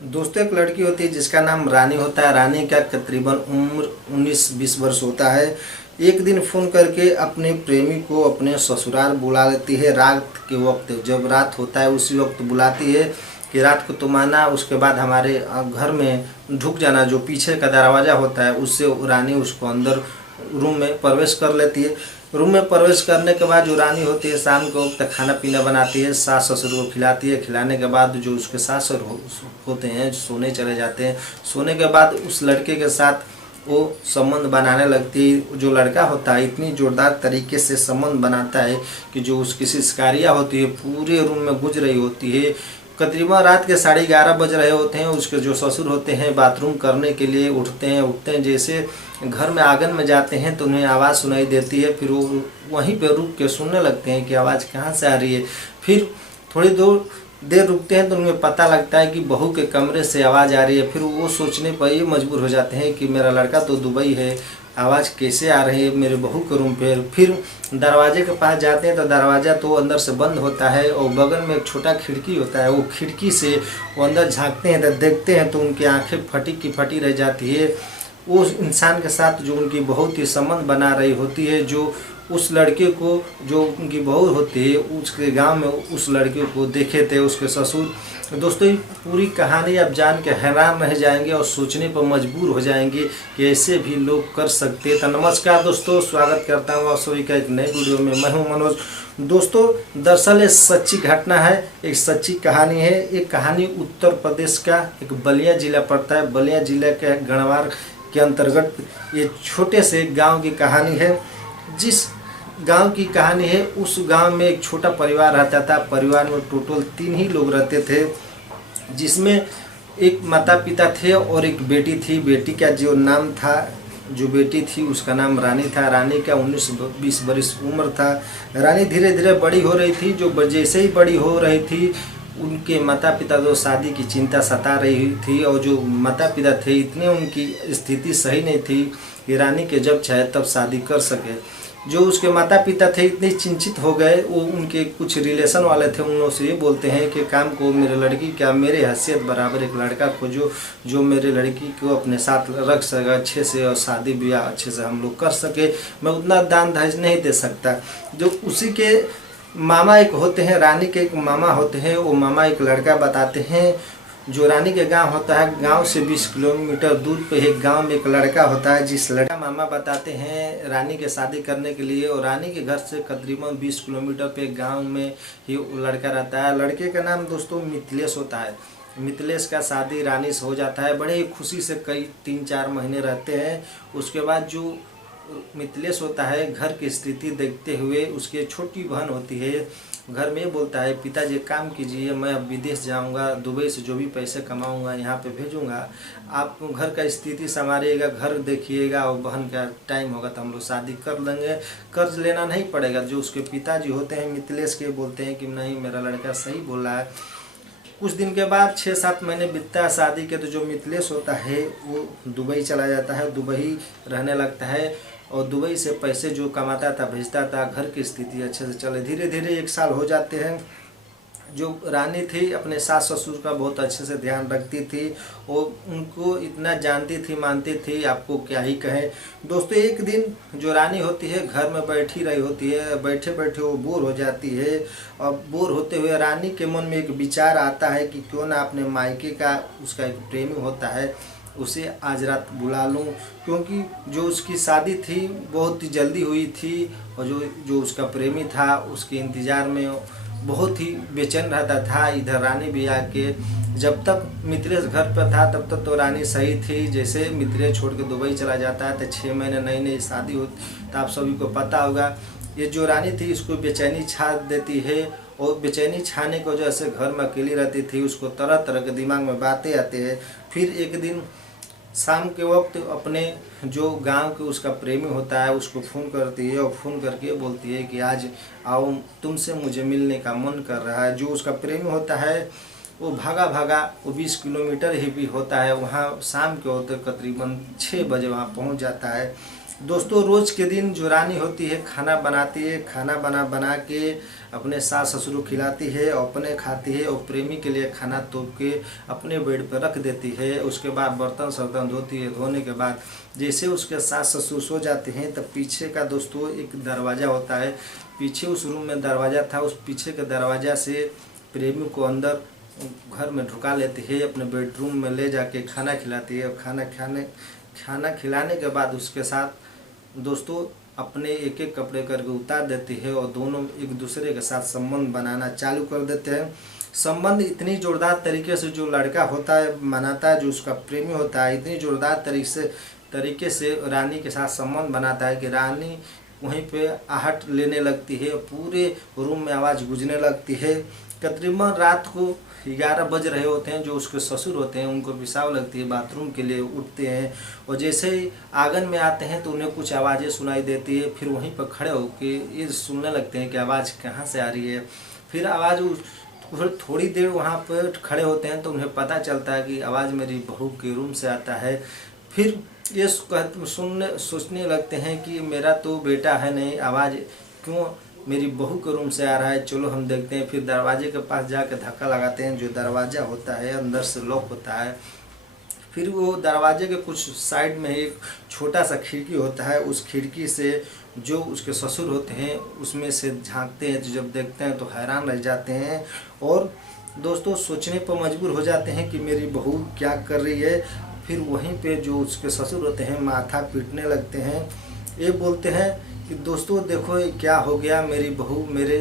दोस्तों, एक लड़की होती है जिसका नाम रानी होता है। रानी का तकरीबन उम्र 19-20 वर्ष होता है। एक दिन फ़ोन करके अपने प्रेमी को अपने ससुराल बुला लेती है। रात के वक्त, जब रात होता है उसी वक्त बुलाती है कि रात को तुम आना, उसके बाद हमारे घर में ढुक जाना। जो पीछे का दरवाज़ा होता है उससे रानी उसको अंदर रूम में प्रवेश कर लेती है। रूम में प्रवेश करने के बाद जो रानी होती है शाम को वक्त खाना पीना बनाती है, सास ससुर को खिलाती है। खिलाने के बाद जो उसके सास ससुर होते हैं सोने चले जाते हैं। सोने के बाद उस लड़के के साथ वो संबंध बनाने लगती है। जो लड़का होता है इतनी जोरदार तरीके से संबंध बनाता है कि जो उसकी सिस्कारियाँ होती है पूरे रूम में गूंज रही होती है। तकरीबन रात के 11:30 बज रहे होते हैं। उसके जो ससुर होते हैं बाथरूम करने के लिए उठते हैं। जैसे घर में आंगन में जाते हैं तो उन्हें आवाज़ सुनाई देती है। फिर वो वहीं पे रुक के सुनने लगते हैं कि आवाज़ कहाँ से आ रही है। फिर थोड़ी देर रुकते हैं तो उन्हें पता लगता है कि बहू के कमरे से आवाज़ आ रही है। फिर वो सोचने पर ये मजबूर हो जाते हैं कि मेरा लड़का तो दुबई है, आवाज़ कैसे आ रही है मेरे बहू के रूम पे। फिर दरवाजे के पास जाते हैं तो दरवाज़ा तो अंदर से बंद होता है और बगल में एक छोटा खिड़की होता है। वो खिड़की से वो अंदर झांकते हैं तो देखते हैं तो उनकी आंखें फटी की फटी रह जाती है। उस इंसान के साथ जो उनकी बहुत ही संबंध बना रही होती है, जो उस लड़के को, जो उनकी बहू होती है उसके गांव में उस लड़के को देखे थे उसके ससुर। दोस्तों, पूरी कहानी आप जान के हैरान रह जाएंगे और सोचने पर मजबूर हो जाएंगे कि ऐसे भी लोग कर सकते हैं। तो नमस्कार दोस्तों, स्वागत करता हूँ आप सभी का एक नए वीडियो में। मैं हूँ मनोज। दोस्तों, दरअसल ये सच्ची घटना है, एक सच्ची कहानी है। एक कहानी उत्तर प्रदेश का एक बलिया जिला पड़ता है। बलिया जिला के गणवार के अंतर्गत ये छोटे से गांव की कहानी है। जिस गांव की कहानी है उस गांव में एक छोटा परिवार रहता था। परिवार में टोटल 3 ही लोग रहते थे, जिसमें एक माता पिता थे और एक बेटी थी। बेटी का जो नाम था, जो बेटी थी उसका नाम रानी था। रानी का 19-20 वर्ष उम्र था। रानी धीरे धीरे बड़ी हो रही थी। जो जैसे ही बड़ी हो रही थी उनके माता पिता को शादी की चिंता सता रही थी। और जो माता पिता थे इतने उनकी स्थिति सही नहीं थी कि रानी के जब चाहे तब शादी कर सके। जो उसके माता पिता थे इतने चिंतित हो गए। वो उनके कुछ रिलेशन वाले थे, उन लोग से ये बोलते हैं कि काम को मेरे लड़की क्या, मेरे हैसियत बराबर एक लड़का खोजो जो मेरे लड़की को अपने साथ रख सके अच्छे से और शादी ब्याह अच्छे से हम लोग कर सके। मैं उतना दान दहेज नहीं दे सकता। जो उसी के मामा एक होते हैं, रानी के एक मामा होते हैं। वो मामा एक लड़का बताते हैं। जो रानी के गांव होता है, गांव से 20 किलोमीटर दूर पे एक गांव में एक लड़का होता है। जिस लड़का मामा बताते हैं रानी के शादी करने के लिए, और रानी के घर से तकरीबन 20 किलोमीटर पे गांव में ही लड़का रहता है। लड़के का नाम दोस्तों मिथिलेश होता है। मिथिलेश का शादी रानी से हो जाता है। बड़े ही खुशी से कई 3-4 महीने रहते हैं। उसके बाद जो मिथिलेश होता है घर की स्थिति देखते हुए, उसकी छोटी बहन होती है, घर में बोलता है पिताजी एक काम कीजिए, मैं अब विदेश जाऊंगा, दुबई से जो भी पैसे कमाऊंगा यहाँ पे भेजूंगा, आप घर का स्थिति संभालिएगा, घर देखिएगा और बहन का टाइम होगा तो हम लोग शादी कर लेंगे, कर्ज लेना नहीं पड़ेगा। जो उसके पिताजी होते हैं मिथिलेश के बोलते हैं कि नहीं मेरा लड़का सही बोल रहा है। कुछ दिन के बाद 6-7 महीने बीतता है शादी के, तो जो मिथिलेश होता है वो दुबई चला जाता है। दुबई रहने लगता है और दुबई से पैसे जो कमाता था भेजता था। घर की स्थिति अच्छे से चले। धीरे धीरे 1 साल हो जाते हैं। जो रानी थी अपने सास ससुर का बहुत अच्छे से ध्यान रखती थी और उनको इतना जानती थी, मानती थी, आपको क्या ही कहें। दोस्तों, एक दिन जो रानी होती है घर में बैठी रही होती है, बैठे बैठे वो बोर हो जाती है। और बोर होते हुए रानी के मन में एक विचार आता है कि क्यों ना अपने मायके का उसका एक प्रेमी होता है उसे आज रात बुला लूँ। क्योंकि जो उसकी शादी थी बहुत ही जल्दी हुई थी और जो उसका प्रेमी था उसके इंतज़ार में बहुत ही बेचैन रहता था। इधर रानी भी आके, जब तक मिथिलेश घर पर था तब तक तो रानी सही थी। जैसे मिथिलेश छोड़ के दुबई चला जाता है तो 6 महीने नई नई शादी होती, तो आप सभी को पता होगा। ये जो रानी थी इसको बेचैनी छा देती है और बेचैनी छाने की वजह से घर में अकेली रहती थी। उसको तरह तरह के दिमाग में बातें आते हैं। फिर एक दिन शाम के वक्त अपने जो गांव के उसका प्रेमी होता है उसको फ़ोन करती है और फ़ोन करके बोलती है कि आज आओ, तुमसे मुझे मिलने का मन कर रहा है। जो उसका प्रेमी होता है वो भागा भागा, वो 20 किलोमीटर ही भी होता है, वहाँ शाम के होते तकरीबन 6 बजे वहाँ पहुँच जाता है। दोस्तों रोज के दिन जो रानी होती है खाना बनाती है, खाना बना बना के अपने सास ससुर को खिलाती है, अपने खाती है और प्रेमी के लिए खाना तोप के अपने बेड पर रख देती है। उसके बाद बर्तन सर्तन धोती है। धोने के बाद जैसे उसके सास ससुर सो जाते हैं तब पीछे का दोस्तों एक दरवाज़ा होता है। पीछे उस रूम में दरवाज़ा था, उस पीछे के दरवाज़ा से प्रेमी को अंदर घर में ढुका लेती है, अपने बेडरूम में ले जाके खाना खिलाती है। और खाना खिलाने के बाद उसके साथ दोस्तों अपने एक एक कपड़े करके उतार देती है और दोनों एक दूसरे के साथ संबंध बनाना चालू कर देते हैं। संबंध इतनी जोरदार तरीके से जो लड़का होता है बनाता है, जो उसका प्रेमी होता है, इतनी जोरदार तरीके से रानी के साथ संबंध बनाता है कि रानी वहीं पे आहट लेने लगती है, पूरे रूम में आवाज़ गूंजने लगती है। तकरीबन रात को 11 बज रहे होते हैं। जो उसके ससुर होते हैं उनको विसाव लगती है, बाथरूम के लिए उठते हैं और जैसे ही आंगन में आते हैं तो उन्हें कुछ आवाज़ें सुनाई देती है। फिर वहीं पर खड़े होकर ये सुनने लगते हैं कि आवाज़ कहाँ से आ रही है। फिर आवाज़ थोड़ी देर वहाँ पर खड़े होते हैं तो उन्हें पता चलता है कि आवाज़ मेरी बहू के रूम से आता है। फिर ये सोचने लगते हैं कि मेरा तो बेटा है नहीं, आवाज़ क्यों मेरी बहू के रूम से आ रहा है, चलो हम देखते हैं। फिर दरवाजे के पास जाकर धक्का लगाते हैं। जो दरवाज़ा होता है अंदर से लॉक होता है। फिर वो दरवाजे के कुछ साइड में एक छोटा सा खिड़की होता है, उस खिड़की से जो उसके ससुर होते हैं उसमें से झांकते हैं। तो जब देखते हैं तो हैरान रह जाते हैं और दोस्तों सोचने पर मजबूर हो जाते हैं कि मेरी बहू क्या कर रही है। फिर वहीं पे जो उसके ससुर होते हैं माथा पीटने लगते हैं। ये बोलते हैं कि दोस्तों देखो ये क्या हो गया, मेरी बहू मेरे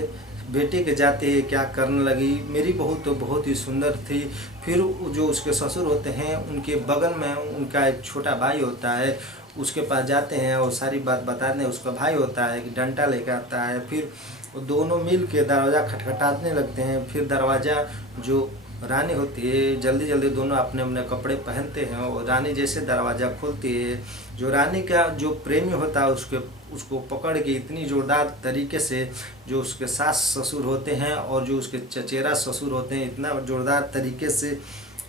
बेटे के जाते ये क्या करने लगी, मेरी बहू तो बहुत ही सुंदर थी। फिर जो उसके ससुर होते हैं उनके बगल में उनका एक छोटा भाई होता है, उसके पास जाते हैं और सारी बात बताते हैं। उसका भाई होता है कि डंडा लेकर आता है। फिर वो दोनों मिल के दरवाज़ा खटखटाने लगते हैं। फिर दरवाज़ा जो रानी होती है जल्दी जल्दी दोनों अपने अपने कपड़े पहनते हैं और रानी जैसे दरवाज़ा खोलती है, जो रानी का जो प्रेमी होता है उसको पकड़ के इतनी ज़ोरदार तरीके से जो उसके सास ससुर होते हैं और जो उसके चचेरा ससुर होते हैं इतना ज़ोरदार तरीके से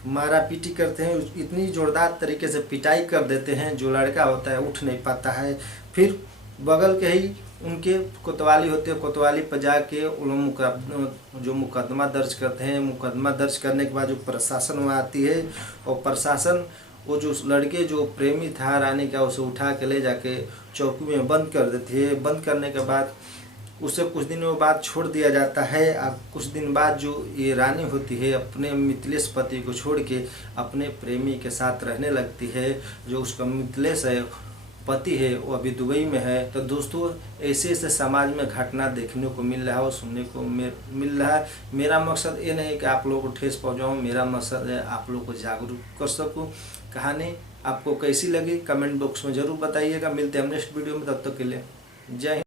मारा पीटी करते हैं, इतनी ज़ोरदार तरीके से पिटाई कर देते हैं जो लड़का होता है उठ नहीं पाता है। फिर बगल के ही उनके कोतवाली होते हैं, कोतवाली पर जाके उन लोग जो मुकदमा दर्ज करते हैं। मुकदमा दर्ज करने के बाद जो प्रशासन वहाँ आती है और प्रशासन वो जो लड़के जो प्रेमी था रानी का उसे उठा के ले जाके चौकी में बंद कर देती है। बंद करने के बाद उसे कुछ दिनों बाद छोड़ दिया जाता है। अब कुछ दिन बाद जो ये रानी होती है अपने मिथिलेश पति को छोड़ के अपने प्रेमी के साथ रहने लगती है। जो उसका मिथिलेश है पति है वो अभी दुबई में है। तो दोस्तों ऐसे ऐसे समाज में घटना देखने को मिल रहा है और सुनने को मिल रहा है। मेरा मकसद ये नहीं कि आप लोगों को ठेस पहुँचाऊँ, मेरा मकसद है आप लोगों को जागरूक कर सकूँ। कहानी आपको कैसी लगी कमेंट बॉक्स में ज़रूर बताइएगा। मिलते हैं हम नेक्स्ट वीडियो में, तब तक के लिए जय हिंद।